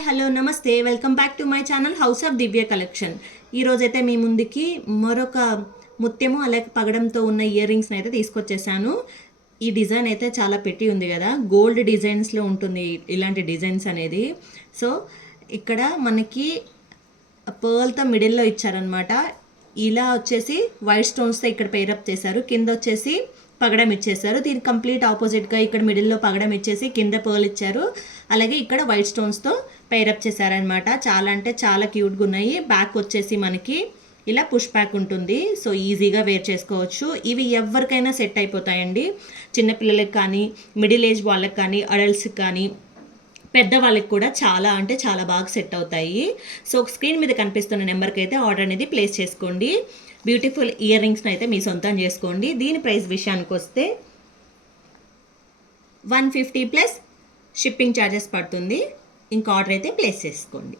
Hi hello నమస్తే welcome back to my channel house of Divya collection. ఈరోజైతే మీ ముందుకి మరొక ముత్యము అలాగే పగడంతో ఉన్న ఇయర్ రింగ్స్ని అయితే తీసుకొచ్చేసాను. ఈ డిజైన్ అయితే చాలా పెట్టి ఉంది కదా, గోల్డ్ డిజైన్స్లో ఉంటుంది ఇలాంటి డిజైన్స్ అనేది. సో ఇక్కడ మనకి పర్ల్తో మిడిల్లో ఇచ్చారనమాట. ఇలా వచ్చేసి వైట్ స్టోన్స్తో ఇక్కడ పేరప్ చేశారు, కింద వచ్చేసి పగడం ఇచ్చేసారు. దీనికి కంప్లీట్ ఆపోజిట్గా ఇక్కడ మిడిల్లో పగడం ఇచ్చేసి కింద పర్ల్ ఇచ్చారు, అలాగే ఇక్కడ వైట్ స్టోన్స్తో పేరప్ చేశారనమాట. చాలా అంటే చాలా క్యూట్గా ఉన్నాయి. బ్యాక్ వచ్చేసి మనకి ఇలా పుష్ బ్యాక్ ఉంటుంది, సో ఈజీగా వేర్ చేసుకోవచ్చు. ఇవి ఎవరికైనా సెట్ అయిపోతాయండి, చిన్నపిల్లలకి కానీ మిడిల్ ఏజ్ వాళ్ళకి కానీ అడల్ట్స్కి కానీ పెద్దవాళ్ళకి కూడా చాలా అంటే చాలా బాగా సెట్ అవుతాయి. సో స్క్రీన్ మీద కనిపిస్తున్న నెంబర్కి అయితే ఆర్డర్ అనేది ప్లేస్ చేసుకోండి. బ్యూటిఫుల్ ఇయర్ రింగ్స్ని అయితే మీ సొంతం చేసుకోండి. దీని ప్రైస్ విషయానికి వస్తే 150 ప్లస్ షిప్పింగ్ ఛార్జెస్ పడుతుంది. ఇంకా ఆర్డర్ అయితే ప్లేస్ చేసుకోండి.